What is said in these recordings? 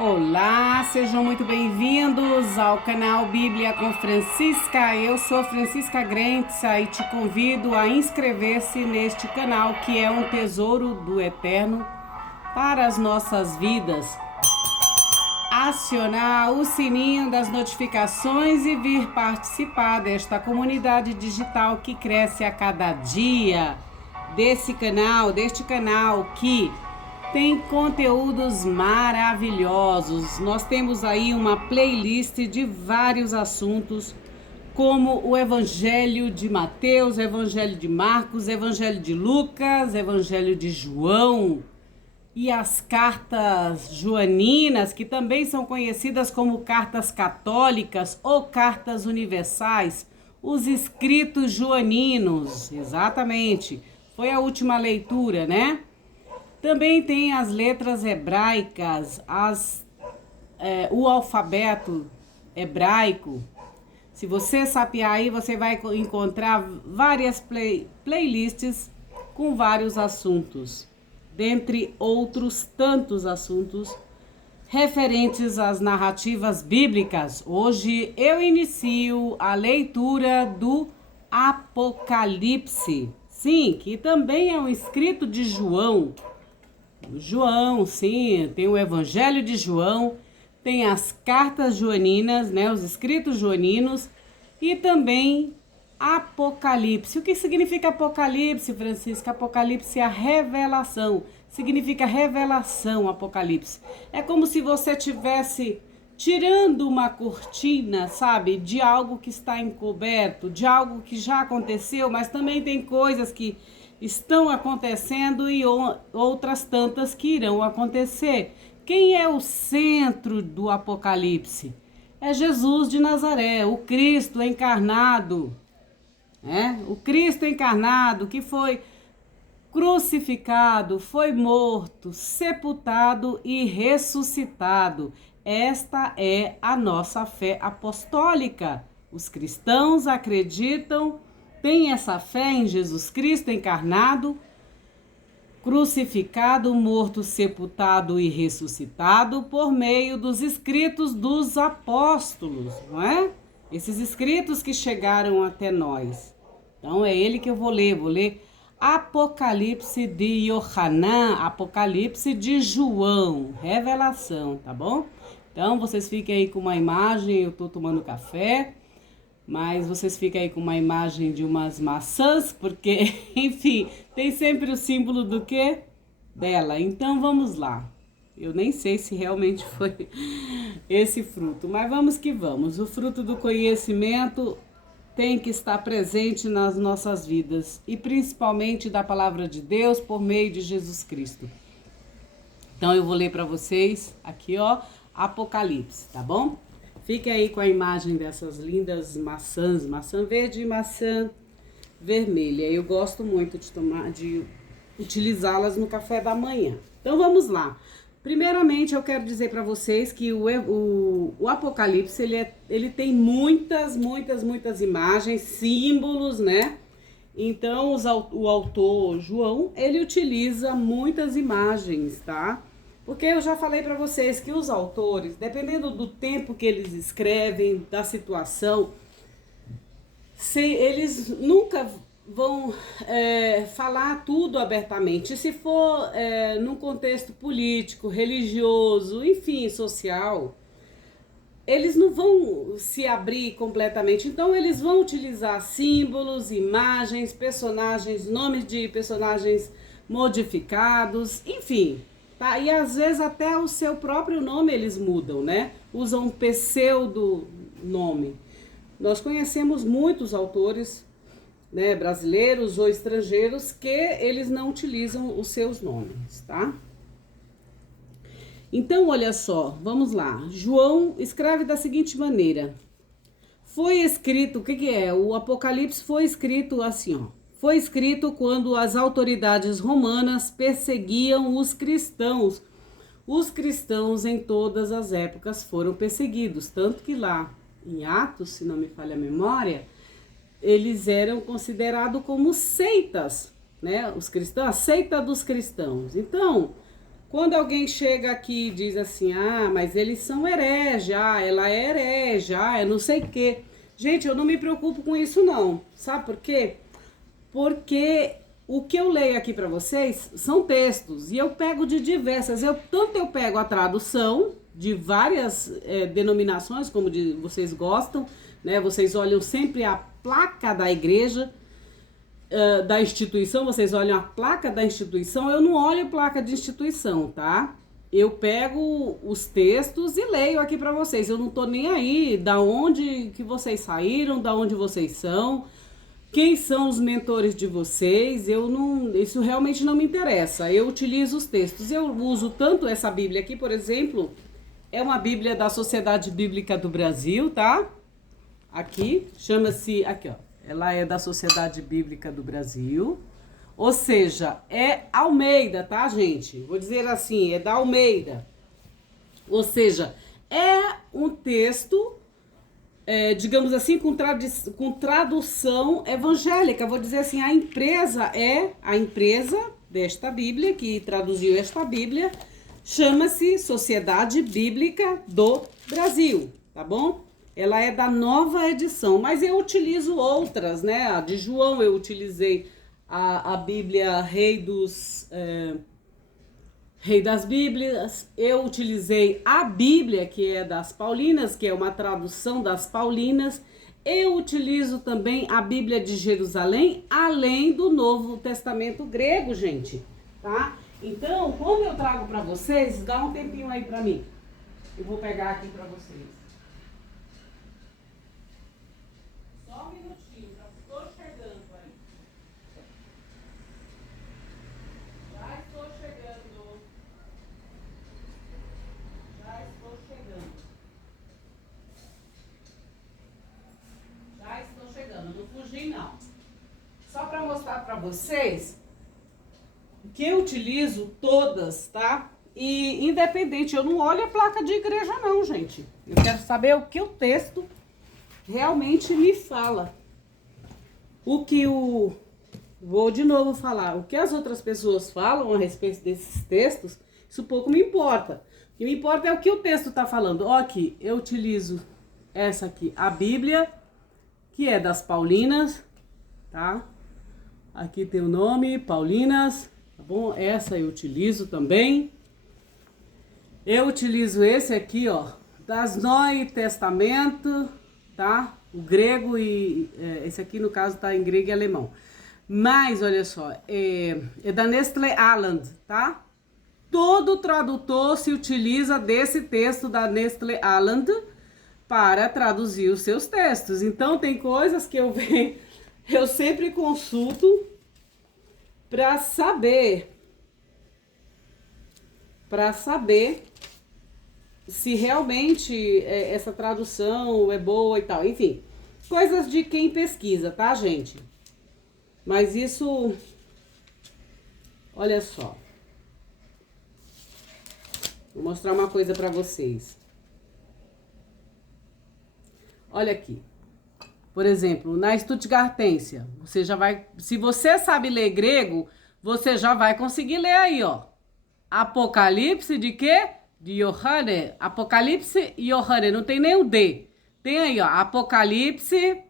Olá, sejam muito bem-vindos ao canal Bíblia com Francisca. Eu sou Francisca Grentza e te convido a inscrever-se neste canal que é um tesouro do Eterno para as nossas vidas. Acionar o sininho das notificações e vir participar desta comunidade digital que cresce a cada dia deste canal que tem conteúdos maravilhosos. Nós temos aí uma playlist de vários assuntos, como o Evangelho de Mateus, o Evangelho de Marcos, o Evangelho de Lucas, o Evangelho de João e as cartas joaninas, que também são conhecidas como cartas católicas ou cartas universais, os escritos joaninos, exatamente. Foi a última leitura, né? Também tem as letras hebraicas, o alfabeto hebraico. Se você sapear aí, você vai encontrar várias playlists com vários assuntos, dentre outros tantos assuntos referentes às narrativas bíblicas. Hoje eu inicio a leitura do Apocalipse, sim, que também é um escrito de João. João, sim, tem o Evangelho de João, tem as cartas joaninas, né, os escritos joaninos e também Apocalipse. O que significa Apocalipse, Francisca? Apocalipse é a revelação, significa revelação, Apocalipse. É como se você tivesse tirando uma cortina, sabe, de algo que está encoberto, de algo que já aconteceu, mas também tem coisas que estão acontecendo e outras tantas que irão acontecer. Quem é o centro do Apocalipse? É Jesus de Nazaré, o Cristo encarnado, né? O Cristo encarnado que foi crucificado, foi morto, sepultado e ressuscitado. Esta é a nossa fé apostólica. Os cristãos acreditam, têm essa fé em Jesus Cristo encarnado, crucificado, morto, sepultado e ressuscitado por meio dos escritos dos apóstolos, não é? Esses escritos que chegaram até nós. Então é ele que eu vou ler Apocalipse de Yohanan, Apocalipse de João, revelação, tá bom? Então vocês fiquem aí com uma imagem, eu tô tomando café, mas vocês ficam aí com uma imagem de umas maçãs, porque, enfim, tem sempre o símbolo do quê? Dela. Então vamos lá. Eu nem sei se realmente foi esse fruto, mas vamos que vamos. O fruto do conhecimento tem que estar presente nas nossas vidas e principalmente da palavra de Deus por meio de Jesus Cristo. Então eu vou ler para vocês aqui, ó, Apocalipse, tá bom? Fique aí com a imagem dessas lindas maçãs, maçã verde e maçã vermelha. Eu gosto muito de utilizá-las no café da manhã. Então vamos lá. Primeiramente eu quero dizer para vocês que o Apocalipse ele tem muitas imagens, símbolos, né? Então o autor João, ele utiliza muitas imagens, tá? Porque eu já falei para vocês que os autores, dependendo do tempo que eles escrevem, da situação, eles nunca vão falar tudo abertamente. Se for num contexto político, religioso, enfim, social, eles não vão se abrir completamente. Então eles vão utilizar símbolos, imagens, personagens, nomes de personagens modificados, enfim. Tá? E às vezes até o seu próprio nome eles mudam, né? Usam um pseudo nome. Nós conhecemos muitos autores, né, brasileiros ou estrangeiros que eles não utilizam os seus nomes, tá? Então, olha só, vamos lá. João escreve da seguinte maneira. Foi escrito, o que é? O Apocalipse foi escrito assim, ó. Foi escrito quando as autoridades romanas perseguiam os cristãos. Os cristãos em todas as épocas foram perseguidos, tanto que lá em Atos, se não me falha a memória, eles eram considerados como seitas, né? Os cristãos, a seita dos cristãos. Então, Quando alguém chega aqui e diz assim, ah, mas eles são hereges, ah, ela é herege, ah, é não sei o quê. Gente, eu não me preocupo com isso não, sabe por quê? Porque o que eu leio aqui para vocês são textos e eu pego de diversas, tanto eu pego a tradução de várias denominações, como vocês gostam, né? Vocês olham sempre a placa da igreja, da instituição, vocês olham a placa da instituição, eu não olho a placa de instituição, tá? Eu pego os textos e leio aqui para vocês. Eu não tô nem aí da onde que vocês saíram, da onde vocês são, quem são os mentores de vocês. Isso realmente não me interessa. Eu utilizo os textos. Eu uso tanto essa Bíblia aqui, por exemplo, é uma Bíblia da Sociedade Bíblica do Brasil, tá? Aqui, chama-se, aqui ó, ela é da Sociedade Bíblica do Brasil, ou seja, é Almeida, tá, gente? Vou dizer assim, é da Almeida. Ou seja, é um texto, digamos assim, com tradução evangélica. Vou dizer assim, a empresa desta Bíblia, que traduziu esta Bíblia, chama-se Sociedade Bíblica do Brasil, tá bom? Ela é da nova edição, mas eu utilizo outras, né? A de João eu utilizei a Bíblia Rei das Bíblias. Eu utilizei a Bíblia, que é das Paulinas, que é uma tradução das Paulinas. Eu utilizo também a Bíblia de Jerusalém, além do Novo Testamento grego, gente, tá? Então, quando eu trago para vocês, dá um tempinho aí para mim. Eu vou pegar aqui para vocês. Não. Só para mostrar para vocês que eu utilizo todas, tá? E independente, eu não olho a placa de igreja não, gente. Eu quero saber o que o texto realmente me fala. Vou de novo falar, o que as outras pessoas falam a respeito desses textos, isso pouco me importa. O que me importa é o que o texto tá falando. Ó, aqui, eu utilizo essa aqui, a Bíblia, que é das Paulinas, tá? Aqui tem o nome, Paulinas, tá bom? Essa eu utilizo também. Eu utilizo esse aqui, ó, das Neue Testamento, tá? O grego e esse aqui no caso tá em grego e alemão. Mas olha só, é da Nestlé Aland, tá? Todo tradutor se utiliza desse texto da Nestlé Aland para traduzir os seus textos. Então tem coisas que eu sempre consulto para saber se realmente essa tradução é boa e tal. Enfim, coisas de quem pesquisa, tá, gente? Mas isso, olha só. Vou mostrar uma coisa para vocês. Olha aqui. Por exemplo, na Stuttgartensia, você já vai, se você sabe ler grego, você já vai conseguir ler aí, ó. Apocalipse de quê? De Johanne. Apocalipse Johanne, não tem nem o D. Tem aí, ó, Apocalipse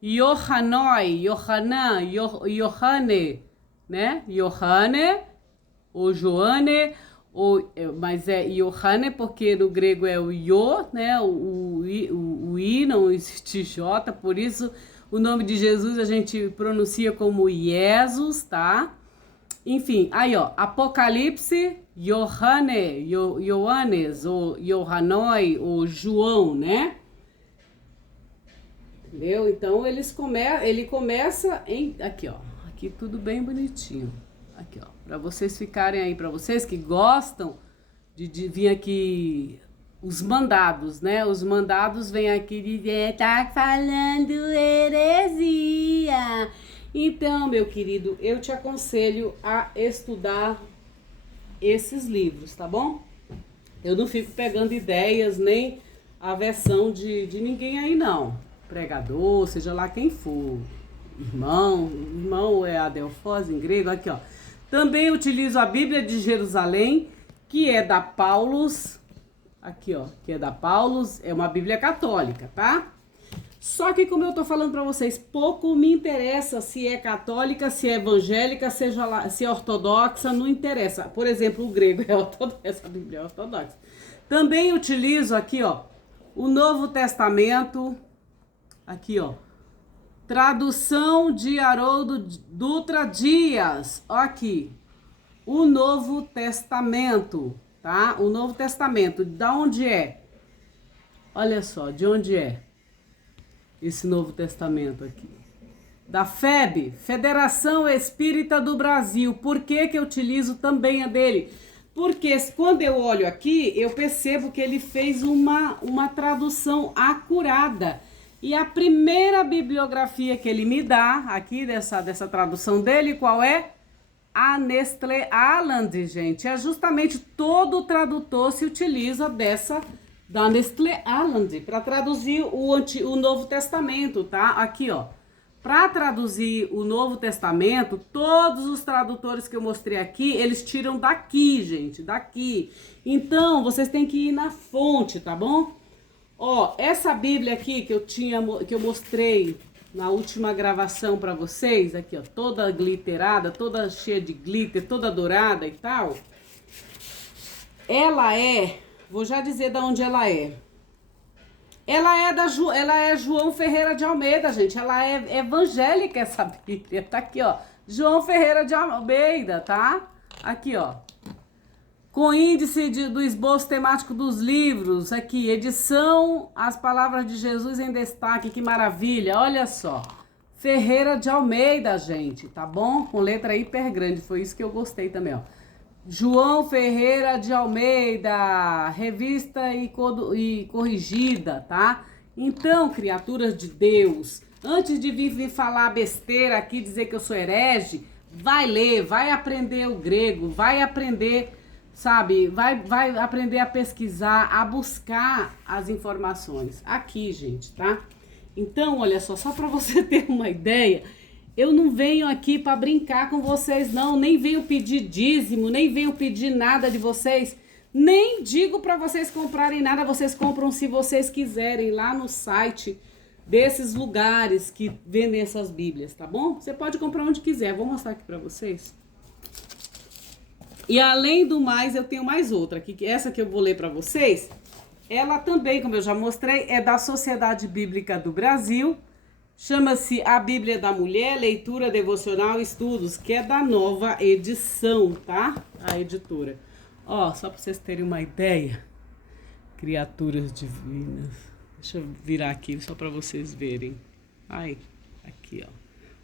Johannoi, Johanan, Johanne, né? Johanne, ou Joane, mas é Johanne porque no grego é o Io, né? O I não existe J, por isso o nome de Jesus a gente pronuncia como Jesus, tá? Enfim, aí ó, Apocalipse, Johannes, ou Johannoi, ou João, né? Entendeu? Então ele começa em, aqui ó, aqui tudo bem bonitinho. Aqui, ó, para vocês ficarem aí, para vocês que gostam de vir aqui, os mandados, né? Os mandados vêm aqui dizer, tá falando heresia. Então, meu querido, eu te aconselho a estudar esses livros, tá bom? Eu não fico pegando ideias, nem a versão de ninguém aí, não. Pregador, seja lá quem for. Irmão é adelfos em grego, aqui, ó. Também utilizo a Bíblia de Jerusalém, que é da Paulus, aqui ó, que é da Paulus, é uma Bíblia católica, tá? Só que como eu tô falando para vocês, pouco me interessa se é católica, se é evangélica, se é ortodoxa, não interessa. Por exemplo, o grego é ortodoxo, essa Bíblia é ortodoxa. Também utilizo aqui, ó, o Novo Testamento, aqui ó, tradução de Haroldo Dutra Dias, ó aqui, o Novo Testamento, tá? O Novo Testamento, da onde é? Olha só, de onde é esse Novo Testamento aqui? Da FEB, Federação Espírita do Brasil. Por que que eu utilizo também a dele? Porque quando eu olho aqui, eu percebo que ele fez uma tradução acurada. E a primeira bibliografia que ele me dá, aqui dessa tradução dele, qual é? A Nestlé Aland, gente. É justamente todo tradutor se utiliza da Nestlé Aland para traduzir o Novo Testamento, tá? Aqui, ó. Para traduzir o Novo Testamento, todos os tradutores que eu mostrei aqui, eles tiram daqui, gente, daqui. Então, vocês têm que ir na fonte, tá bom? Ó, essa Bíblia aqui que eu mostrei na última gravação para vocês, aqui ó, toda glitterada, toda cheia de glitter, toda dourada e tal. Ela é, vou já dizer de onde ela é. Ela é João Ferreira de Almeida, gente. Ela é evangélica essa Bíblia. Tá aqui, ó. João Ferreira de Almeida, tá? Aqui, ó. Com índice do esboço temático dos livros, aqui, edição As Palavras de Jesus em Destaque, que maravilha, olha só. Ferreira de Almeida, gente, tá bom? Com letra hiper grande, foi isso que eu gostei também, ó. João Ferreira de Almeida, revista e corrigida, tá? Então, criaturas de Deus, antes de vir falar besteira aqui, dizer que eu sou herege, vai ler, vai aprender o grego, vai aprender... Sabe, vai aprender a pesquisar, a buscar as informações. Aqui, gente, tá? Então, olha só para você ter uma ideia, eu não venho aqui para brincar com vocês, não. Nem venho pedir dízimo, nem venho pedir nada de vocês. Nem digo para vocês comprarem nada, vocês compram se vocês quiserem lá no site desses lugares que vendem essas bíblias, tá bom? Você pode comprar onde quiser. Vou mostrar aqui para vocês. E além do mais, eu tenho mais outra, que essa que eu vou ler para vocês, ela também, como eu já mostrei, é da Sociedade Bíblica do Brasil, chama-se A Bíblia da Mulher, Leitura Devocional e Estudos, que é da nova edição, tá? A editora. Ó, só para vocês terem uma ideia, criaturas divinas. Deixa eu virar aqui só para vocês verem. Ai, aqui,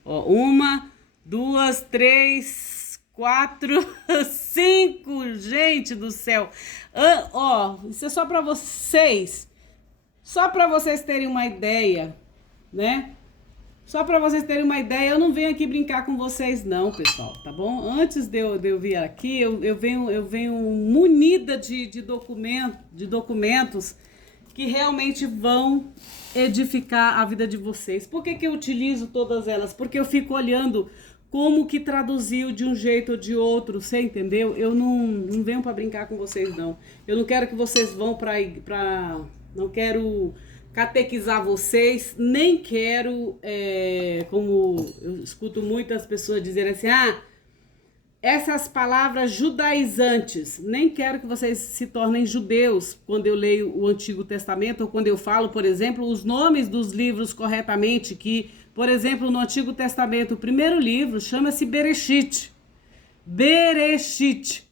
ó. Ó, 1, 2, 3... 4, 5, gente do céu. Ó, isso é só para vocês. Só para vocês terem uma ideia, né? Só para vocês terem uma ideia, eu não venho aqui brincar com vocês não, pessoal, tá bom? Antes de eu vir aqui, eu venho munida de documentos que realmente vão edificar a vida de vocês. Por que eu utilizo todas elas? Porque eu fico olhando como que traduziu de um jeito ou de outro, você entendeu? Eu não venho para brincar com vocês, não. Eu não quero que vocês vão não quero catequizar vocês, nem quero, como eu escuto muitas pessoas dizerem assim, essas palavras judaizantes, nem quero que vocês se tornem judeus quando eu leio o Antigo Testamento, ou quando eu falo, por exemplo, os nomes dos livros corretamente, que, por exemplo, no Antigo Testamento, o primeiro livro chama-se Bereshit. Bereshit,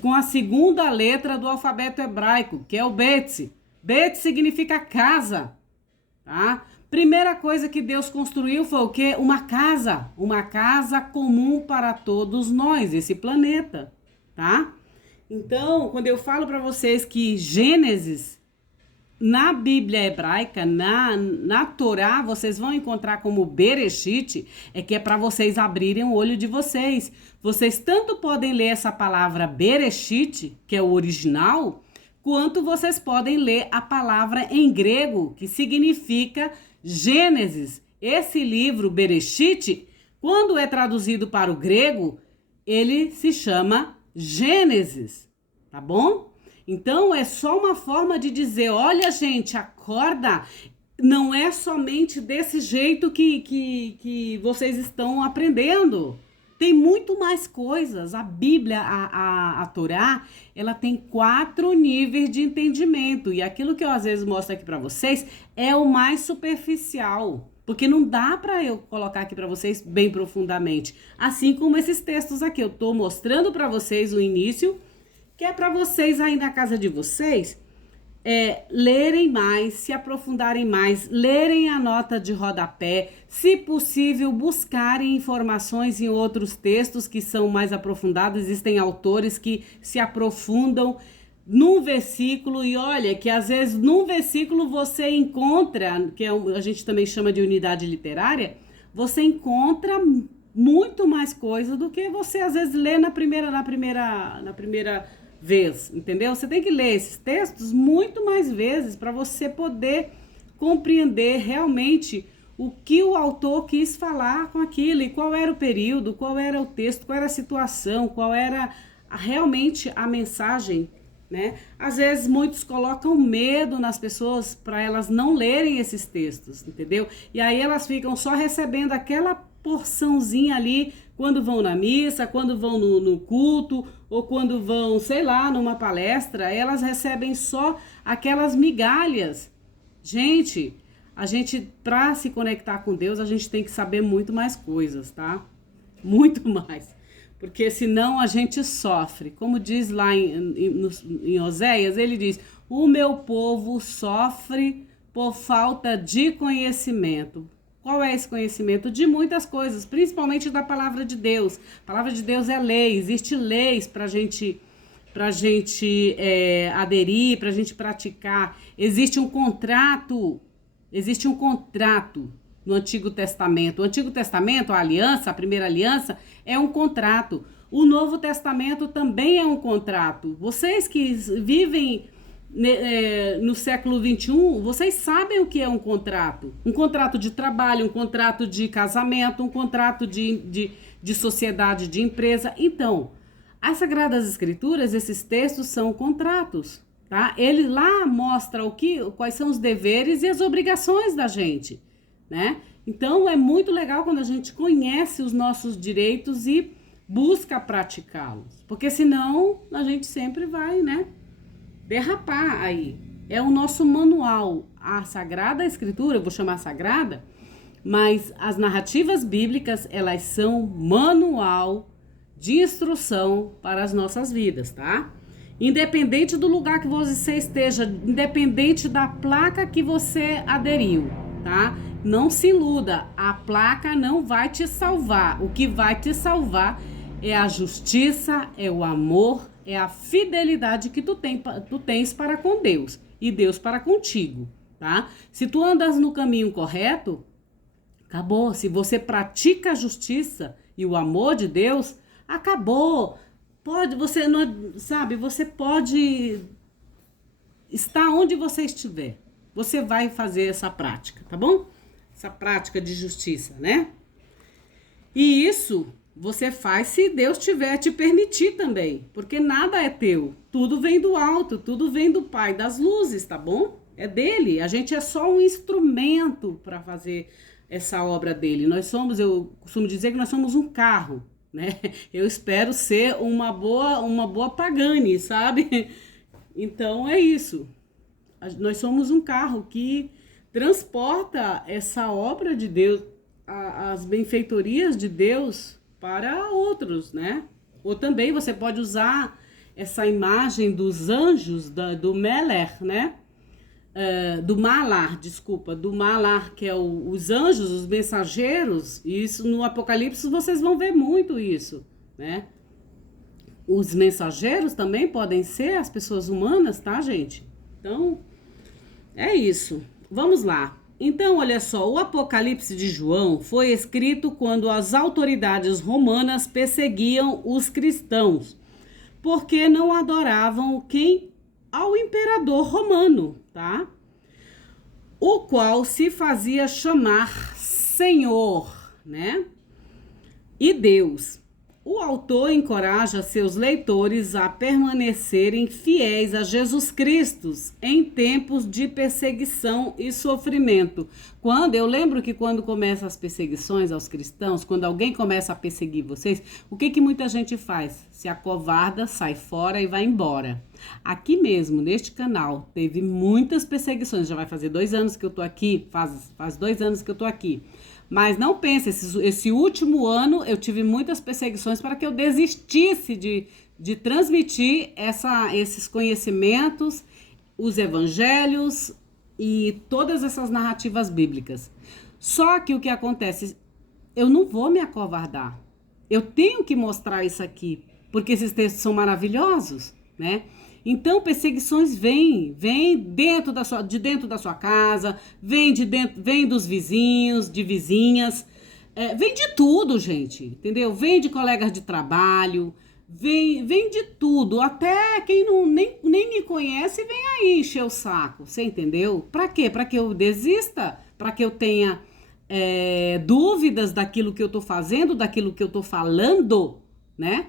com a segunda letra do alfabeto hebraico, que é o Bet. Bet significa casa, tá? Primeira coisa que Deus construiu foi o quê? Uma casa comum para todos nós, esse planeta, tá? Então, quando eu falo para vocês que Gênesis, na Bíblia hebraica, na Torá, vocês vão encontrar como Bereshit, é que é para vocês abrirem o olho de vocês. Vocês tanto podem ler essa palavra Bereshit, que é o original, quanto vocês podem ler a palavra em grego, que significa Gênesis. Esse livro, Bereshit, quando é traduzido para o grego, ele se chama Gênesis, tá bom? Então, é só uma forma de dizer, olha, gente, acorda, não é somente desse jeito que vocês estão aprendendo. Tem muito mais coisas. A Bíblia, a Torá, ela tem 4 níveis de entendimento. E aquilo que eu às vezes mostro aqui para vocês é o mais superficial. Porque não dá para eu colocar aqui para vocês bem profundamente. Assim como esses textos aqui. Eu estou mostrando para vocês o início, que é para vocês aí na casa de vocês lerem mais, se aprofundarem mais, lerem a nota de rodapé, se possível, buscarem informações em outros textos que são mais aprofundados. Existem autores que se aprofundam num versículo e olha que às vezes num versículo você encontra, que a gente também chama de unidade literária, você encontra muito mais coisa do que você às vezes lê na primeira vez, entendeu? Você tem que ler esses textos muito mais vezes para você poder compreender realmente o que o autor quis falar com aquilo e qual era o período, qual era o texto, qual era a situação, qual era realmente a mensagem, né? Às vezes muitos colocam medo nas pessoas para elas não lerem esses textos, entendeu? E aí elas ficam só recebendo aquela porçãozinha ali quando vão na missa, quando vão no culto, ou quando vão, sei lá, numa palestra, elas recebem só aquelas migalhas. Gente, para se conectar com Deus, a gente tem que saber muito mais coisas, tá? Muito mais. Porque senão a gente sofre. Como diz lá em Oséias, ele diz, o meu povo sofre por falta de conhecimento. Qual é esse conhecimento? De muitas coisas, principalmente da palavra de Deus. A palavra de Deus é lei, existe leis para gente aderir, para a gente praticar. Existe um contrato no Antigo Testamento. O Antigo Testamento, a aliança, a primeira aliança, é um contrato. O Novo Testamento também é um contrato. Vocês que vivem no século XXI, vocês sabem o que é um contrato. Um contrato de trabalho, um contrato de casamento, um contrato de sociedade, de empresa. Então, as Sagradas Escrituras, esses textos são contratos, tá? Ele lá mostra quais são os deveres e as obrigações da gente, né? Então, é muito legal quando a gente conhece os nossos direitos e busca praticá-los. Porque senão, a gente sempre vai, né, derrapar aí. É o nosso manual. A Sagrada Escritura, eu vou chamar sagrada, mas as narrativas bíblicas, elas são manual de instrução para as nossas vidas, tá? Independente do lugar que você esteja, independente da placa que você aderiu, tá? Não se iluda, a placa não vai te salvar. O que vai te salvar é a justiça, é o amor, é a fidelidade que tu tens para com Deus e Deus para contigo, tá? Se tu andas no caminho correto, acabou. Se você pratica a justiça e o amor de Deus, acabou. Você pode estar onde você estiver. Você vai fazer essa prática, tá bom? Essa prática de justiça, né? E isso você faz se Deus tiver te permitir também, porque nada é teu, tudo vem do alto, tudo vem do Pai das luzes, tá bom? É dele, a gente é só um instrumento para fazer essa obra dele. Eu costumo dizer que nós somos um carro, né? Eu espero ser uma boa Pagani, sabe? Então é isso. Nós somos um carro que transporta essa obra de Deus, as benfeitorias de Deus para outros, né? Ou também você pode usar essa imagem dos anjos do Meler, né? Do Malar, que é os anjos, os mensageiros. E isso no Apocalipse vocês vão ver muito isso, né? Os mensageiros também podem ser as pessoas humanas, tá, gente? Então, é isso. Vamos lá. Então, olha só, o Apocalipse de João foi escrito quando as autoridades romanas perseguiam os cristãos, porque não adoravam ao imperador romano, tá? O qual se fazia chamar Senhor, né? E Deus. O autor encoraja seus leitores a permanecerem fiéis a Jesus Cristo em tempos de perseguição e sofrimento. Eu lembro que quando começam as perseguições aos cristãos, quando alguém começa a perseguir vocês, o que muita gente faz? Se acovarda, sai fora e vai embora. Aqui mesmo, neste canal, teve muitas perseguições. Já vai fazer 2 anos que eu tô aqui, faz 2 anos que eu tô aqui. Mas não pense, esse último ano eu tive muitas perseguições para que eu desistisse de transmitir esses conhecimentos, os evangelhos e todas essas narrativas bíblicas. Só que o que acontece, eu não vou me acovardar. Eu tenho que mostrar isso aqui, porque esses textos são maravilhosos, né? Então, perseguições vêm de dentro da sua casa, vem dos vizinhos, de vizinhas, vem de tudo, gente, entendeu? Vem de colegas de trabalho, vem de tudo, até quem nem me conhece vem aí encher o saco, você entendeu? Pra quê? Pra que eu desista? Pra que eu tenha dúvidas daquilo que eu tô fazendo, daquilo que eu tô falando, né?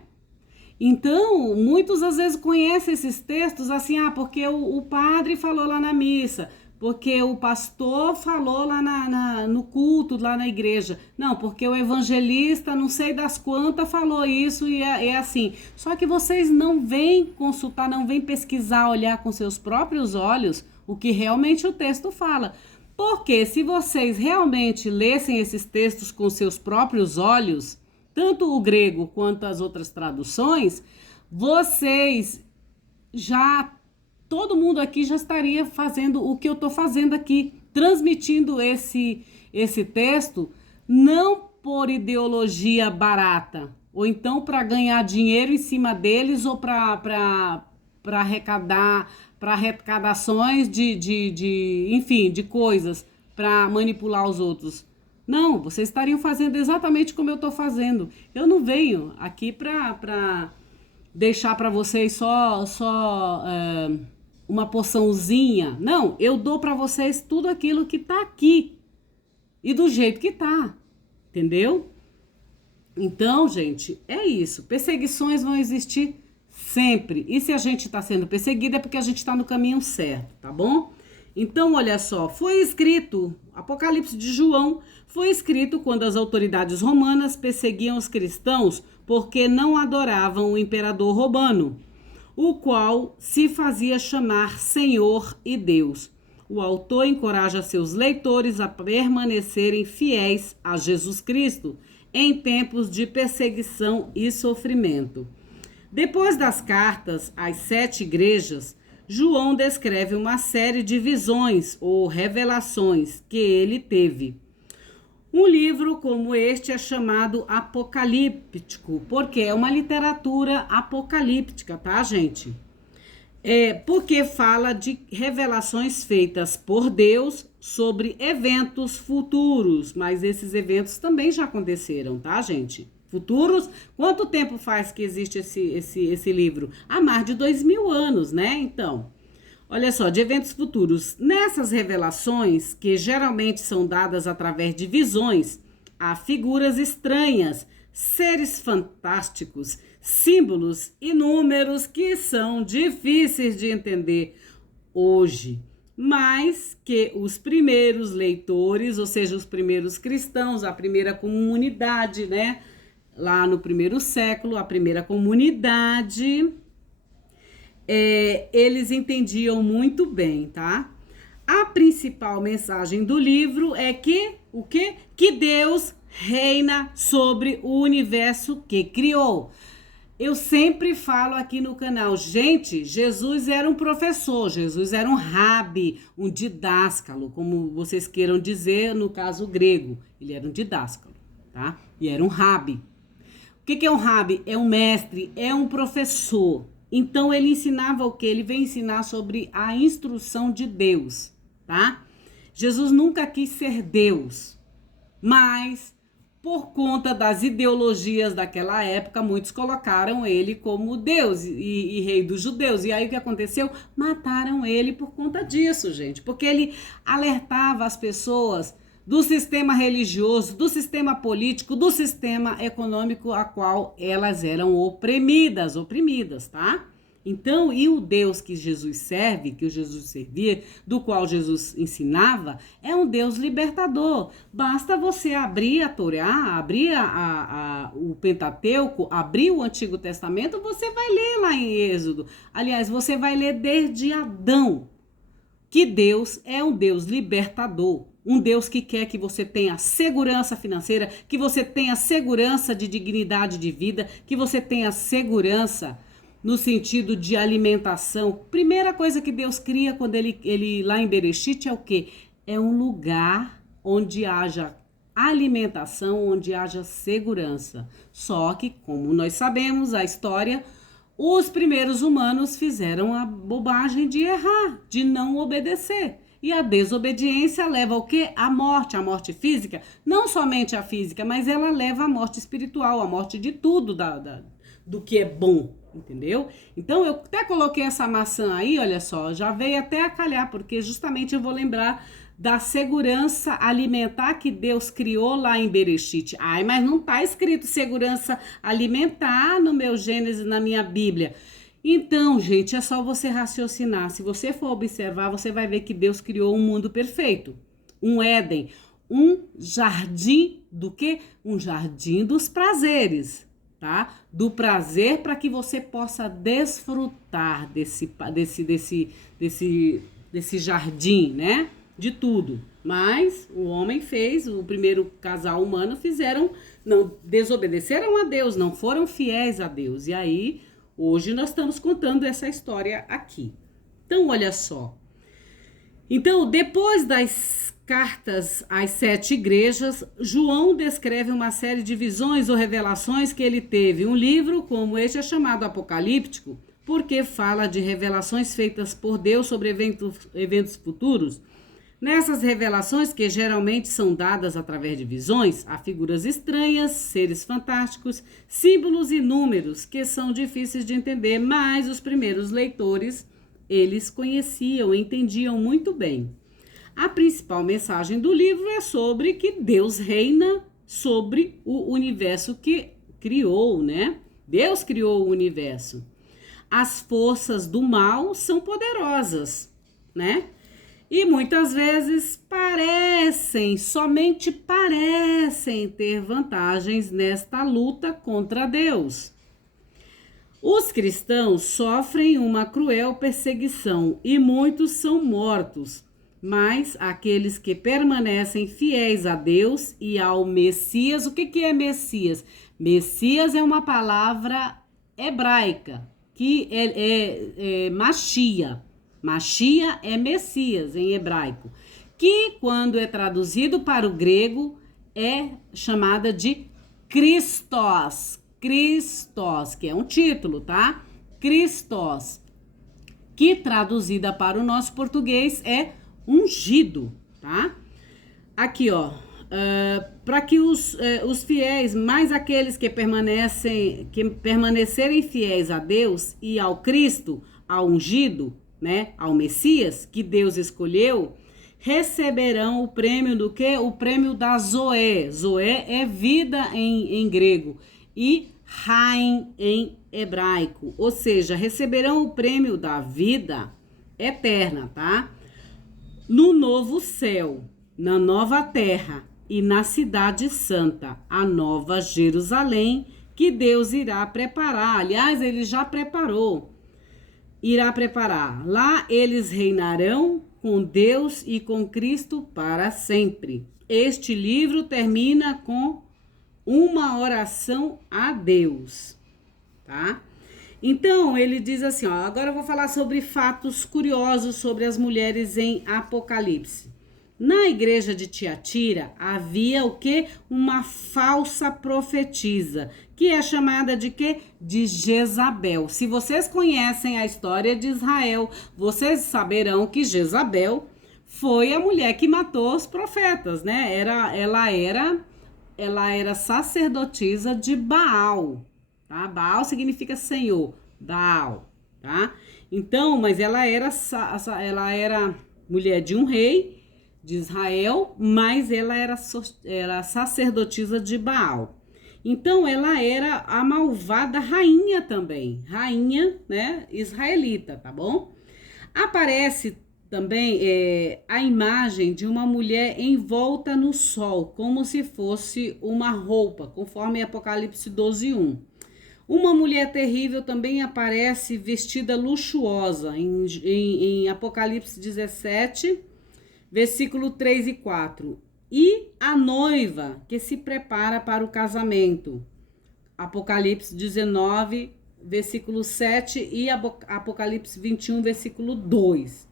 Então, muitos às vezes conhecem esses textos assim, porque o padre falou lá na missa, porque o pastor falou lá no culto, lá na igreja. Não, porque o evangelista, não sei das quantas, falou isso e é assim. Só que vocês não vêm consultar, não vêm pesquisar, olhar com seus próprios olhos o que realmente o texto fala. Porque se vocês realmente lessem esses textos com seus próprios olhos, tanto o grego quanto as outras traduções, todo mundo aqui já estaria fazendo o que eu estou fazendo aqui, transmitindo esse texto, não por ideologia barata, ou então para ganhar dinheiro em cima deles, ou para arrecadações de coisas, para manipular os outros. Não, vocês estariam fazendo exatamente como eu estou fazendo. Eu não venho aqui para deixar para vocês só uma porçãozinha. Não, eu dou para vocês tudo aquilo que está aqui e do jeito que está, entendeu? Então, gente, é isso. Perseguições vão existir sempre. E se a gente está sendo perseguido é porque a gente está no caminho certo, tá bom? Então, olha só, foi escrito, Apocalipse de João, foi escrito quando as autoridades romanas perseguiam os cristãos porque não adoravam o imperador romano, o qual se fazia chamar Senhor e Deus. O autor encoraja seus leitores a permanecerem fiéis a Jesus Cristo em tempos de perseguição e sofrimento. Depois das cartas às 7 igrejas, João descreve uma série de visões ou revelações que ele teve. Um livro como este é chamado apocalíptico, porque é uma literatura apocalíptica, tá, gente? Porque fala de revelações feitas por Deus sobre eventos futuros, mas esses eventos também já aconteceram, tá, gente? Futuros, quanto tempo faz que existe esse livro? Há mais de 2000 anos, né? Então, olha só, de eventos futuros. Nessas revelações, que geralmente são dadas através de visões, há figuras estranhas, seres fantásticos, símbolos e números que são difíceis de entender hoje, mas que os primeiros leitores, ou seja, os primeiros cristãos, a primeira comunidade, né? Lá no primeiro século, a primeira comunidade, eles entendiam muito bem, tá? A principal mensagem do livro é que Deus reina sobre o universo que criou. Eu sempre falo aqui no canal, gente, Jesus era um professor, Jesus era um rabi, um didáscalo, como vocês queiram dizer, no caso grego. Ele era um didáscalo, tá? E era um rabi. O que é um rabi? É um mestre, é um professor. Então, ele ensinava o quê? Ele vem ensinar sobre a instrução de Deus, tá? Jesus nunca quis ser Deus, mas por conta das ideologias daquela época, muitos colocaram ele como Deus e rei dos judeus. E aí o que aconteceu? Mataram ele por conta disso, gente. Porque ele alertava as pessoas do sistema religioso, do sistema político, do sistema econômico a qual elas eram oprimidas, tá? Então, e o Deus que Jesus serve, que o Jesus servia, do qual Jesus ensinava, é um Deus libertador. Basta você abrir a Torá, abrir o Pentateuco, abrir o Antigo Testamento, você vai ler lá em Êxodo. Aliás, você vai ler desde Adão, que Deus é um Deus libertador. Um Deus que quer que você tenha segurança financeira, que você tenha segurança de dignidade de vida, que você tenha segurança no sentido de alimentação. Primeira coisa que Deus cria quando ele lá em Bereshit é o quê? É um lugar onde haja alimentação, onde haja segurança. Só que, como nós sabemos, a história, os primeiros humanos fizeram a bobagem de errar, de não obedecer. E a desobediência leva ao quê? A morte física. Não somente a física, mas ela leva à morte espiritual, à morte de tudo do que é bom, entendeu? Então, eu até coloquei essa maçã aí, olha só, já veio até a calhar, porque justamente eu vou lembrar da segurança alimentar que Deus criou lá em Bereshit. Ai, mas não tá escrito segurança alimentar no meu Gênesis, na minha Bíblia. Então, gente, é só você raciocinar. Se você for observar, você vai ver que Deus criou um mundo perfeito. Um Éden, um jardim do quê? Um jardim dos prazeres, tá? Do prazer para que você possa desfrutar desse jardim, né? De tudo. Mas o homem fez, o primeiro casal humano não desobedeceram a Deus, não foram fiéis a Deus. E aí, hoje nós estamos contando essa história aqui. Então, olha só. Então, depois das cartas às 7 igrejas, João descreve uma série de visões ou revelações que ele teve. Um livro como este é chamado Apocalíptico, porque fala de revelações feitas por Deus sobre eventos futuros. Nessas revelações, que geralmente são dadas através de visões, há figuras estranhas, seres fantásticos, símbolos e números que são difíceis de entender, mas os primeiros leitores, eles conheciam, entendiam muito bem. A principal mensagem do livro é sobre que Deus reina sobre o universo que criou, né? Deus criou o universo. As forças do mal são poderosas, né? E muitas vezes somente parecem ter vantagens nesta luta contra Deus. Os cristãos sofrem uma cruel perseguição e muitos são mortos, mas aqueles que permanecem fiéis a Deus e ao Messias, o que é Messias? Messias é uma palavra hebraica, que é Machia. Machia é Messias em hebraico, que quando é traduzido para o grego é chamada de Christos, que é um título, tá? Christos, que traduzida para o nosso português é ungido, tá? Aqui, ó, para que os fiéis, mais aqueles que permanecerem fiéis a Deus e ao Cristo, ao ungido, né, ao Messias, que Deus escolheu, receberão o prêmio do quê? O prêmio da Zoé. Zoé é vida em grego e Haim em hebraico. Ou seja, receberão o prêmio da vida eterna, tá? No novo céu, na nova terra e na cidade santa, a nova Jerusalém, que Deus irá preparar. Aliás, ele já preparou. Irá preparar. Lá eles reinarão com Deus e com Cristo para sempre. Este livro termina com uma oração a Deus, tá? Então, ele diz assim, ó, agora eu vou falar sobre fatos curiosos sobre as mulheres em Apocalipse. Na igreja de Tiatira havia o quê? Uma falsa profetisa, que é chamada de quê? De Jezabel. Se vocês conhecem a história de Israel, vocês saberão que Jezabel foi a mulher que matou os profetas, né? Ela era sacerdotisa de Baal, tá? Baal significa Senhor, Baal, tá? Então, mas ela era mulher de um rei, de Israel, mas ela era sacerdotisa de Baal. Então, ela era a malvada rainha também, rainha, né, israelita, tá bom? Aparece também a imagem de uma mulher envolta no sol, como se fosse uma roupa, conforme Apocalipse 12:1. Uma mulher terrível também aparece vestida luxuosa em Apocalipse 17, versículo 3 e 4. E a noiva que se prepara para o casamento. Apocalipse 19, versículo 7 e Apocalipse 21, versículo 2.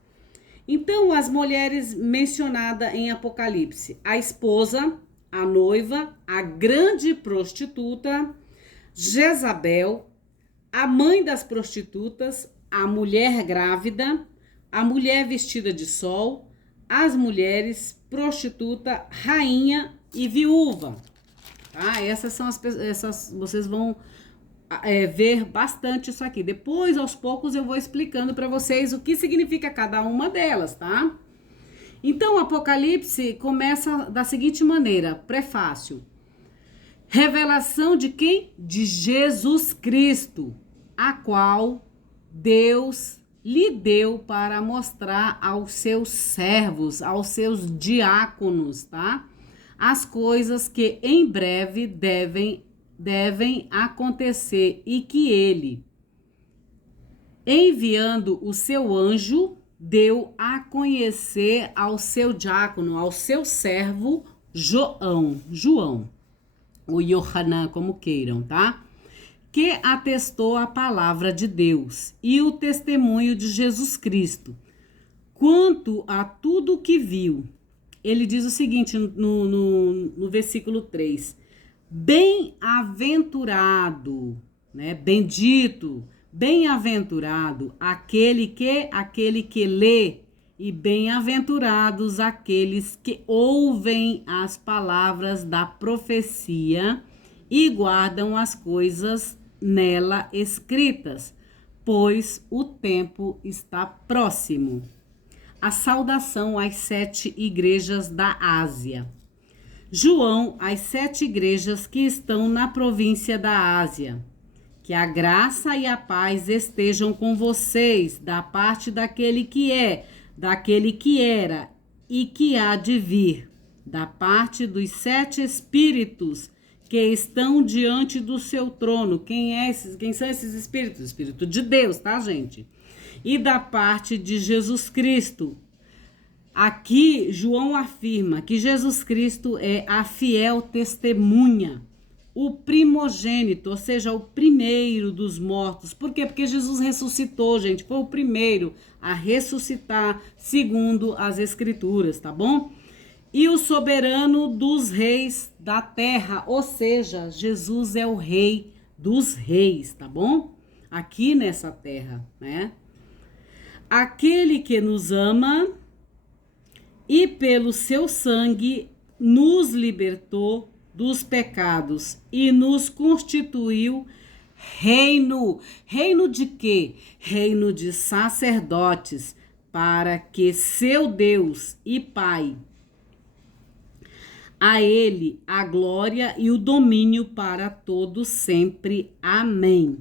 Então, as mulheres mencionadas em Apocalipse: a esposa, a noiva, a grande prostituta, Jezabel, a mãe das prostitutas, a mulher grávida, a mulher vestida de sol, as mulheres, prostituta, rainha e viúva. Tá? Essas são vocês vão ver bastante isso aqui. Depois, aos poucos, eu vou explicando para vocês o que significa cada uma delas, tá? Então, o Apocalipse começa da seguinte maneira, prefácio. Revelação de quem? De Jesus Cristo, a qual Deus lhe deu para mostrar aos seus servos, aos seus diáconos, tá? As coisas que em breve devem acontecer e que ele, enviando o seu anjo, deu a conhecer ao seu diácono, ao seu servo João, ou Yohanan, como queiram, tá? Que atestou a palavra de Deus e o testemunho de Jesus Cristo. Quanto a tudo que viu, ele diz o seguinte no versículo 3. Bem-aventurado, né? Bendito, bem-aventurado aquele que lê, e bem-aventurados aqueles que ouvem as palavras da profecia e guardam as coisas nela escritas, pois o tempo está próximo. A saudação às 7 igrejas da Ásia. João, às 7 igrejas que estão na província da Ásia. Que a graça e a paz estejam com vocês, da parte daquele que é, daquele que era e que há de vir, da parte dos 7 espíritos que estão diante do seu trono. Quem são esses espíritos? Espírito de Deus, tá, gente? E da parte de Jesus Cristo. Aqui, João afirma que Jesus Cristo é a fiel testemunha, o primogênito, ou seja, o primeiro dos mortos. Por quê? Porque Jesus ressuscitou, gente. Foi o primeiro a ressuscitar, segundo as Escrituras, tá bom? E o soberano dos reis da terra, ou seja, Jesus é o rei dos reis, tá bom? Aqui nessa terra, né? Aquele que nos ama e pelo seu sangue nos libertou dos pecados e nos constituiu reino. Reino de quê? Reino de sacerdotes, para que seu Deus e Pai, a ele a glória e o domínio para todos sempre. Amém.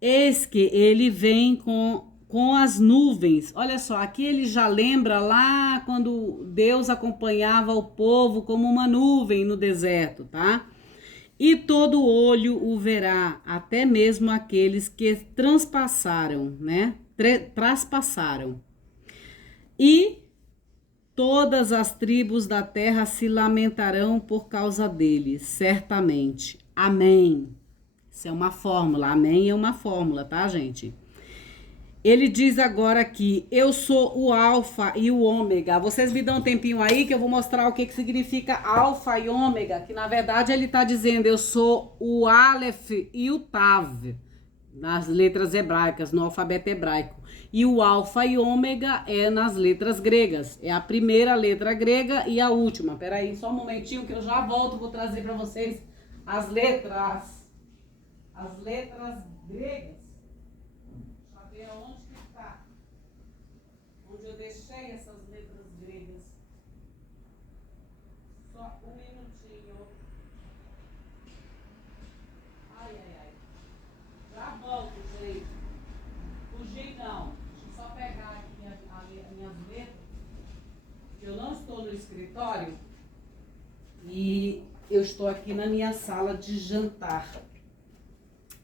Eis que ele vem com as nuvens. Olha só, aqui ele já lembra lá quando Deus acompanhava o povo como uma nuvem no deserto, tá? E todo olho o verá, até mesmo aqueles que transpassaram, né? Traspassaram. E todas as tribos da terra se lamentarão por causa dele, certamente. Amém. Isso é uma fórmula. Amém é uma fórmula, tá, gente? Ele diz agora que eu sou o alfa e o ômega. Vocês me dão um tempinho aí que eu vou mostrar o que significa alfa e ômega. Que na verdade ele está dizendo eu sou o Aleph e o Tav, nas letras hebraicas, no alfabeto hebraico. E o alfa e ômega é nas letras gregas. É a primeira letra grega e a última. Peraí, só um momentinho que eu já volto. Vou trazer para vocês as letras gregas. Onde que está? Onde eu deixei essas letras gregas? um minutinho. Ai, ai, ai. Já volto, gente. Fugir não. Deixa eu só pegar aqui as minhas letras. Eu não estou no escritório e eu estou aqui na minha sala de jantar.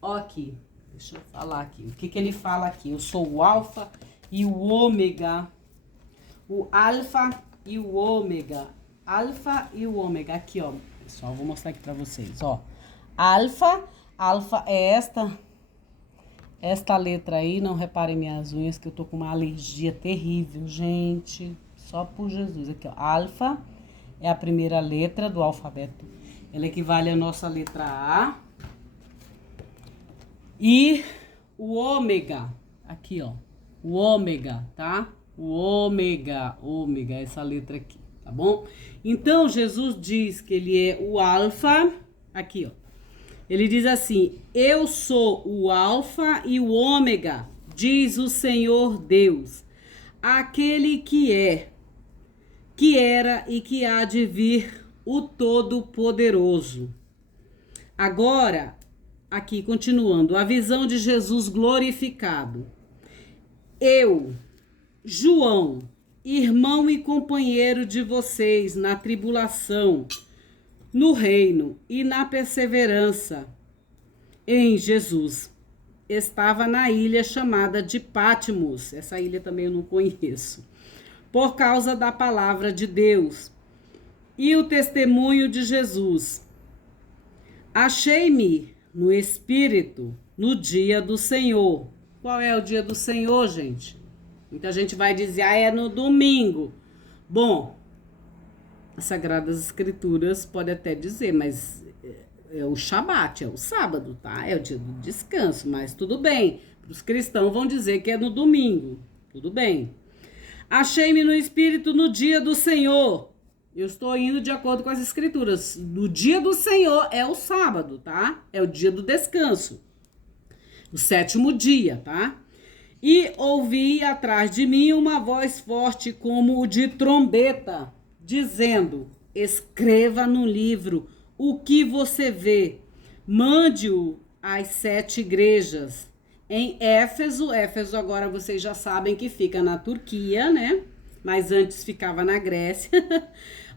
Ó aqui, deixa eu falar aqui. O que ele fala aqui? Eu sou o alfa e o ômega. O alfa e o ômega. Alfa e o ômega. Aqui, ó. Pessoal, vou mostrar aqui pra vocês, ó. Alfa é esta letra aí. Não reparem minhas unhas que eu tô com uma alergia terrível, gente. Só por Jesus. Aqui, ó. Alfa é a primeira letra do alfabeto. Ela equivale à nossa letra A. E o ômega, aqui, ó. O ômega, tá? O ômega, essa letra aqui, tá bom? Então, Jesus diz que ele é o alfa, aqui, ó. Ele diz assim: eu sou o alfa e o ômega, diz o Senhor Deus, aquele que é, que era e que há de vir, o Todo-Poderoso. Agora, aqui, continuando, a visão de Jesus glorificado. Eu, João, irmão e companheiro de vocês na tribulação, no reino e na perseverança em Jesus, estava na ilha chamada de Patmos. Essa ilha também eu não conheço. Por causa da palavra de Deus e o testemunho de Jesus. Achei-me no Espírito no dia do Senhor. Qual é o dia do Senhor, gente? Muita gente vai dizer, é no domingo. Bom, as Sagradas Escrituras pode até dizer, mas é o Shabat, é o sábado, tá? É o dia do descanso, mas tudo bem. Os cristãos vão dizer que é no domingo. Tudo bem. Achei-me no Espírito no dia do Senhor. Eu estou indo de acordo com as Escrituras. No dia do Senhor é o sábado, tá? É o dia do descanso. O 7º dia, tá? E ouvi atrás de mim uma voz forte como o de trombeta, dizendo: escreva no livro o que você vê. Mande-o às 7 igrejas. Em Éfeso agora vocês já sabem que fica na Turquia, né? Mas antes ficava na Grécia.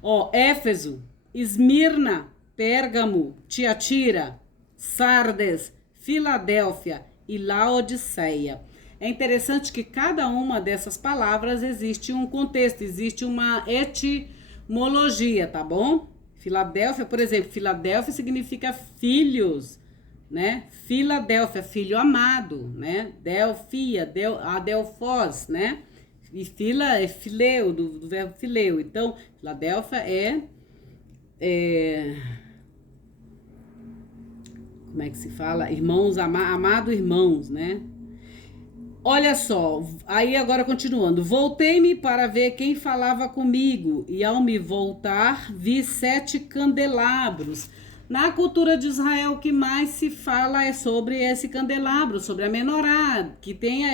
Ó, Éfeso, Esmirna, Pérgamo, Tiatira, Sardes, Filadélfia e Laodiceia. É interessante que cada uma dessas palavras existe um contexto, existe uma etimologia, tá bom? Filadélfia, por exemplo, Filadélfia significa filhos, né? Filadélfia, filho amado, né? Delfia, Adelfós, né? E fila é fileu, do verbo fileu. Então, Filadélfia como é que se fala? Irmãos, amado irmãos, né? Olha só, aí agora continuando. Voltei-me para ver quem falava comigo, e ao me voltar, vi 7 candelabros. Na cultura de Israel, o que mais se fala é sobre esse candelabro, sobre a menorá, que tem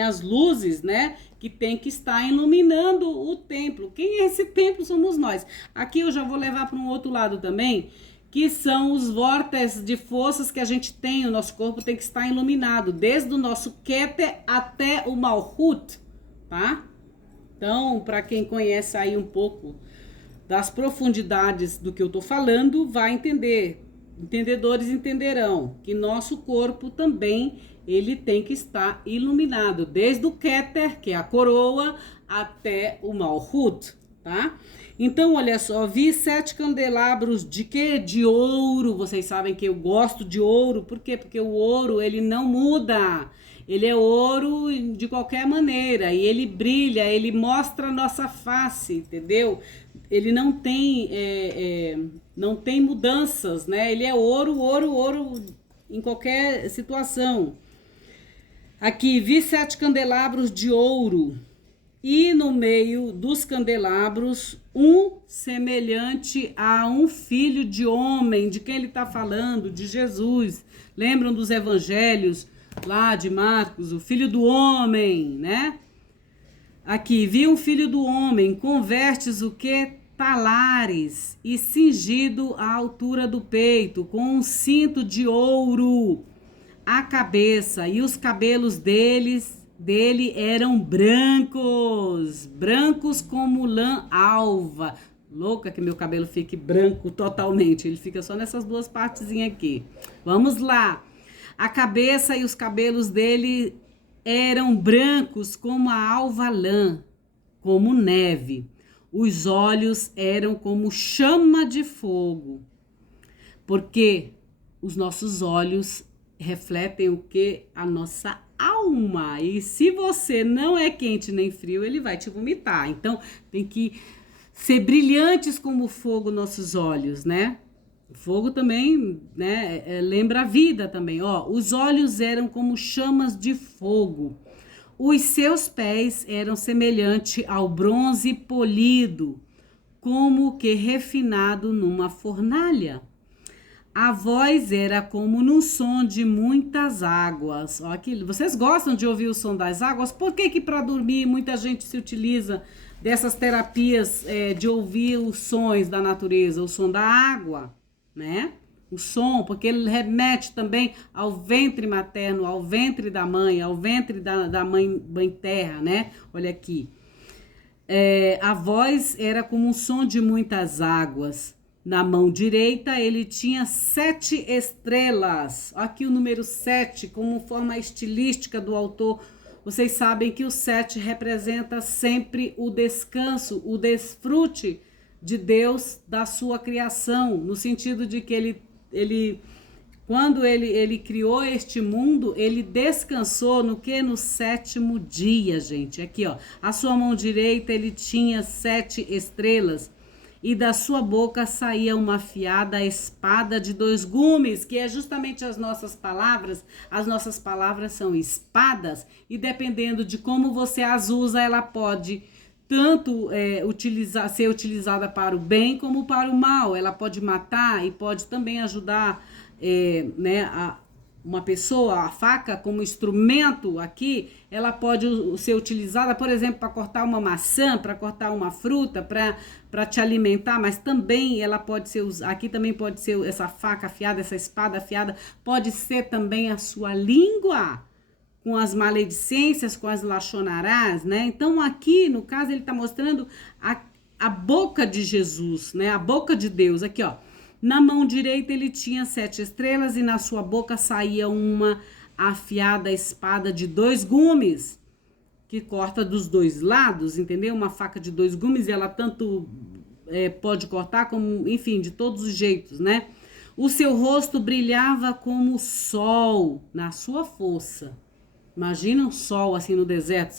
as luzes, né? Que tem que estar iluminando o templo. Quem é esse templo? Somos nós. Aqui eu já vou levar para um outro lado também, que são os vórtices de forças que a gente tem, o nosso corpo tem que estar iluminado, desde o nosso Keter até o Malhut, tá? Então, para quem conhece aí um pouco das profundidades do que eu tô falando, vai entender. Entendedores entenderão que nosso corpo também, ele tem que estar iluminado, desde o Keter, que é a coroa, até o Malhut, tá? Então, olha só, vi 7 candelabros de quê? De ouro. Vocês sabem que eu gosto de ouro. Por quê? Porque o ouro, ele não muda. Ele é ouro de qualquer maneira. E ele brilha, ele mostra a nossa face, entendeu? Ele não tem, não tem mudanças, né? Ele é ouro, ouro, ouro em qualquer situação. Aqui, vi 7 candelabros de ouro. E no meio dos candelabros, um semelhante a um filho de homem. De quem ele está falando? De Jesus. Lembram dos evangelhos lá de Marcos? O filho do homem, né? Aqui, vi um filho do homem, com vestes o quê? talares e cingido à altura do peito, com um cinto de ouro à cabeça, e os cabelos dele eram brancos, brancos como lã alva. Louca que meu cabelo fique branco totalmente, ele fica só nessas duas partezinhas aqui. Vamos lá. A cabeça e os cabelos dele eram brancos como a alva lã, como neve. Os olhos eram como chama de fogo, porque os nossos olhos refletem o que? A nossa alma. E se você não é quente nem frio, ele vai te vomitar. Então, tem que ser brilhantes como fogo nossos olhos, né? Fogo também, né? Lembra a vida também. Ó, os olhos eram como chamas de fogo. Os seus pés eram semelhantes ao bronze polido, como que refinado numa fornalha. A voz era como num som de muitas águas. Ó, aqui, vocês gostam de ouvir o som das águas? Por que que para dormir muita gente se utiliza dessas terapias de ouvir os sons da natureza, o som da água, né? O som, porque ele remete também ao ventre materno, ao ventre da mãe, ao ventre da mãe terra, né? Olha aqui. A voz era como um som de muitas águas. Na mão direita ele tinha 7 estrelas. Aqui o número 7, como forma estilística do autor. Vocês sabem que o 7 representa sempre o descanso, o desfrute de Deus da sua criação, no sentido de que quando ele criou este mundo, ele descansou no que? No 7º dia, gente. Aqui, ó, a sua mão direita ele tinha 7 estrelas e da sua boca saía uma afiada espada de 2 gumes, que é justamente as nossas palavras. As nossas palavras são espadas e dependendo de como você as usa, ela pode tanto ser utilizada para o bem como para o mal. Ela pode matar e pode também ajudar uma pessoa. A faca como instrumento aqui, ela pode ser utilizada, por exemplo, para cortar uma maçã, para cortar uma fruta, para te alimentar, mas também ela pode ser usada, aqui também pode ser essa faca afiada, essa espada afiada, pode ser também a sua língua, com as maledicências, com as lachonarás, né? Então aqui, no caso, ele está mostrando a boca de Jesus, né? A boca de Deus, aqui ó. Na mão direita ele tinha 7 estrelas e na sua boca saía uma afiada espada de 2 gumes, que corta dos 2 lados, entendeu? Uma faca de 2 gumes, ela tanto pode cortar como, enfim, de todos os jeitos, né? O seu rosto brilhava como o sol na sua força. Imagina um sol assim no deserto.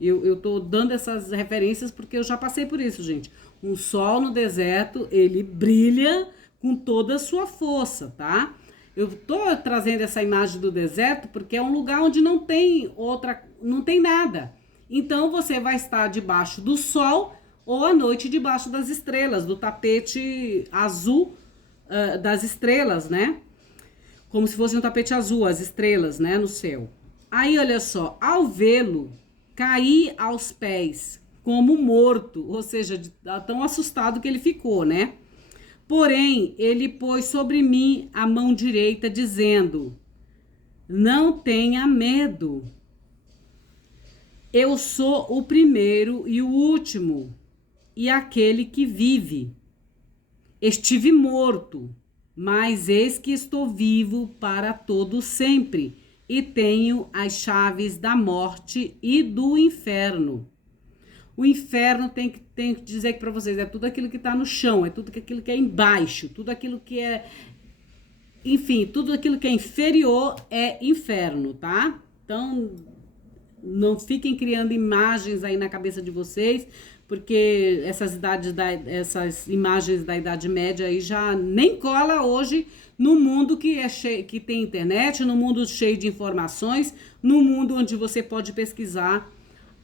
Eu tô dando essas referências porque eu já passei por isso, gente. Um sol no deserto, ele brilha com toda a sua força, tá? Eu tô trazendo essa imagem do deserto porque é um lugar onde não tem nada. Então você vai estar debaixo do sol ou à noite debaixo das estrelas, do tapete azul das estrelas, né? Como se fosse um tapete azul, as estrelas, né, no céu. Aí, olha só, ao vê-lo, caí aos pés como morto, ou seja, tão assustado que ele ficou, né? Porém, ele pôs sobre mim a mão direita, dizendo: não tenha medo. Eu sou o primeiro e o último, e aquele que vive. Estive morto, mas eis que estou vivo para todo sempre, e tenho as chaves da morte e do inferno. O inferno tem que dizer para vocês, é tudo aquilo que está no chão, é tudo aquilo que é embaixo, tudo aquilo que é, enfim, tudo aquilo que é inferior é inferno, tá? Então, não fiquem criando imagens aí na cabeça de vocês, porque essas imagens da Idade Média aí já nem cola hoje no mundo que tem internet, no mundo cheio de informações, no mundo onde você pode pesquisar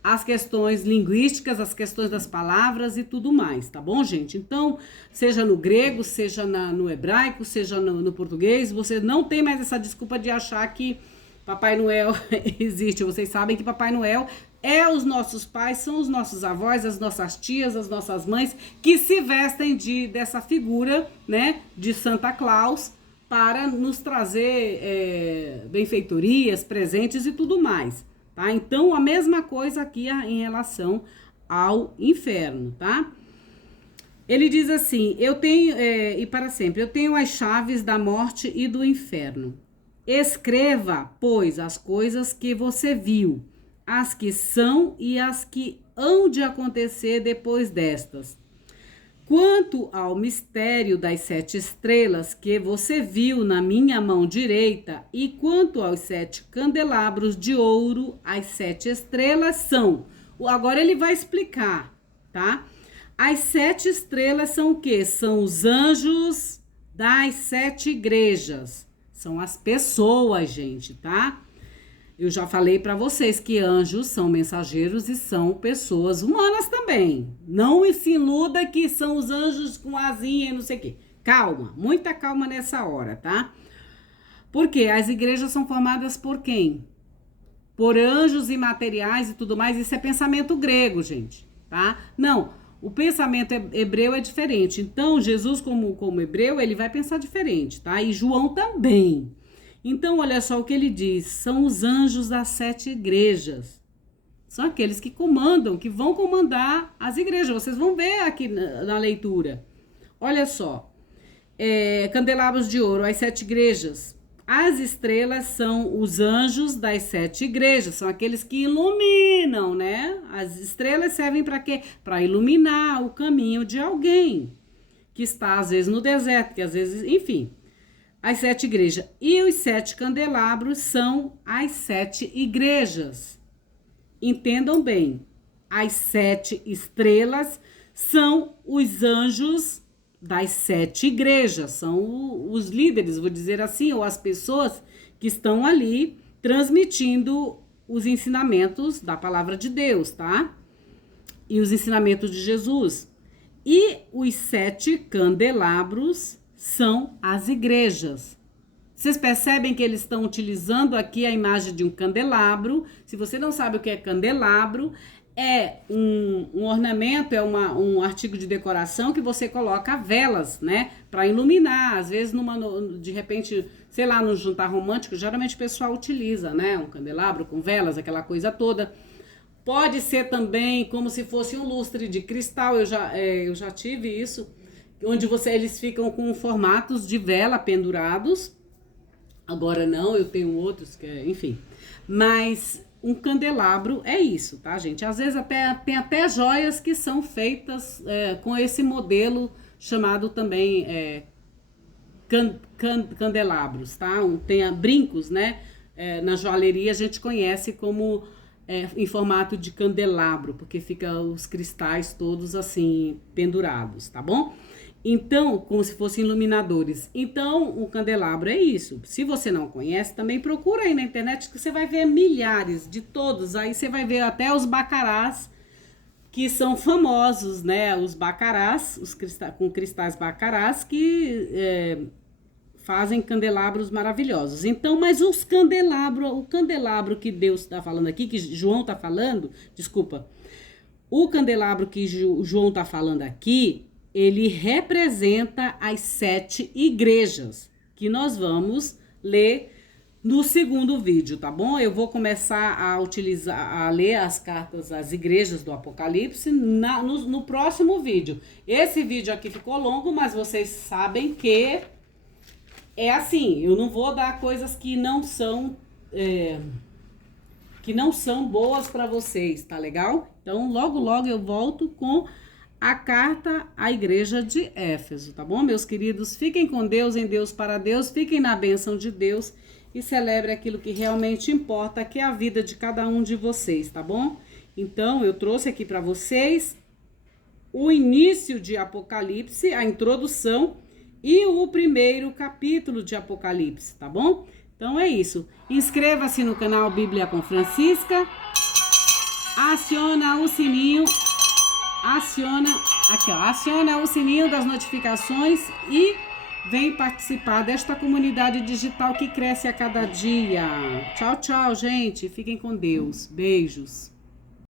as questões linguísticas, as questões das palavras e tudo mais, tá bom, gente? Então, seja no grego, seja no hebraico, seja no português, você não tem mais essa desculpa de achar que Papai Noel existe. Vocês sabem que Papai Noel os nossos pais, são os nossos avós, as nossas tias, as nossas mães, que se vestem dessa figura, né, de Santa Claus, para nos trazer benfeitorias, presentes e tudo mais, tá? Então, a mesma coisa aqui em relação ao inferno, tá? Ele diz assim, eu tenho, e para sempre, eu tenho as chaves da morte e do inferno. Escreva, pois, as coisas que você viu, as que são e as que hão de acontecer depois destas. Quanto ao mistério das 7 estrelas que você viu na minha mão direita, e quanto aos 7 candelabros de ouro, as 7 estrelas são... Agora ele vai explicar, tá? As 7 estrelas são o quê? São os anjos das 7 igrejas. São as pessoas, gente, tá? Eu já falei para vocês que anjos são mensageiros e são pessoas humanas também. Não se iluda que são os anjos com asinha e não sei o quê. Calma, muita calma nessa hora, tá? Porque as igrejas são formadas por quem? Por anjos imateriais e tudo mais. Isso é pensamento grego, gente, tá? Não, o pensamento hebreu é diferente. Então, Jesus, como hebreu, ele vai pensar diferente, tá? E João também. Então, olha só o que ele diz. São os anjos das 7 igrejas. São aqueles que comandam, que vão comandar as igrejas. Vocês vão ver aqui na leitura. Olha só. Candelabros de ouro, as 7 igrejas. As estrelas são os anjos das 7 igrejas. São aqueles que iluminam, né? As estrelas servem para quê? Para iluminar o caminho de alguém que está, às vezes, no deserto, que às vezes, enfim... As 7 igrejas. E os 7 candelabros são as 7 igrejas. Entendam bem. As 7 estrelas são os anjos das 7 igrejas. São os líderes, vou dizer assim, ou as pessoas que estão ali transmitindo os ensinamentos da palavra de Deus, tá? E os ensinamentos de Jesus. E os 7 candelabros são as igrejas. Vocês percebem que eles estão utilizando aqui a imagem de um candelabro. Se você não sabe o que é candelabro, é um ornamento, é um artigo de decoração que você coloca velas, né? Para iluminar. Às vezes, de repente, sei lá, no jantar romântico, geralmente o pessoal utiliza, né? Um candelabro com velas, aquela coisa toda. Pode ser também como se fosse um lustre de cristal. Eu já tive isso. Onde eles ficam com formatos de vela pendurados. Agora não, eu tenho outros, enfim. Mas um candelabro é isso, tá, gente? Às vezes tem até joias que são feitas com esse modelo chamado também candelabros, tá? Tem brincos, né? Na joalheria a gente conhece como em formato de candelabro, porque fica os cristais todos assim pendurados, tá bom? Então, como se fossem iluminadores. Então, o candelabro é isso. Se você não conhece, também procura aí na internet que você vai ver milhares de todos. Aí você vai ver até os bacarás, que são famosos, né? Os bacarás, com cristais bacarás, que fazem candelabros maravilhosos. Então, mas o candelabro que Deus está falando aqui, que João está falando, desculpa, o candelabro que João está falando aqui, ele representa as 7 igrejas, que nós vamos ler no segundo vídeo, tá bom? Eu vou começar a ler as cartas às igrejas do Apocalipse no próximo vídeo. Esse vídeo aqui ficou longo, mas vocês sabem que é assim, eu não vou dar coisas que não são boas para vocês, tá legal? Então, logo eu volto com a carta à igreja de Éfeso, tá bom, meus queridos? Fiquem com Deus, em Deus, para Deus, fiquem na bênção de Deus e celebre aquilo que realmente importa, que é a vida de cada um de vocês, tá bom? Então, eu trouxe aqui para vocês o início de Apocalipse, a introdução e o primeiro capítulo de Apocalipse, tá bom? Então, é isso. Inscreva-se no canal Bíblia com Francisca, aciona o sininho... Aciona o sininho das notificações e vem participar desta comunidade digital que cresce a cada dia. Tchau, gente. Fiquem com Deus. Beijos.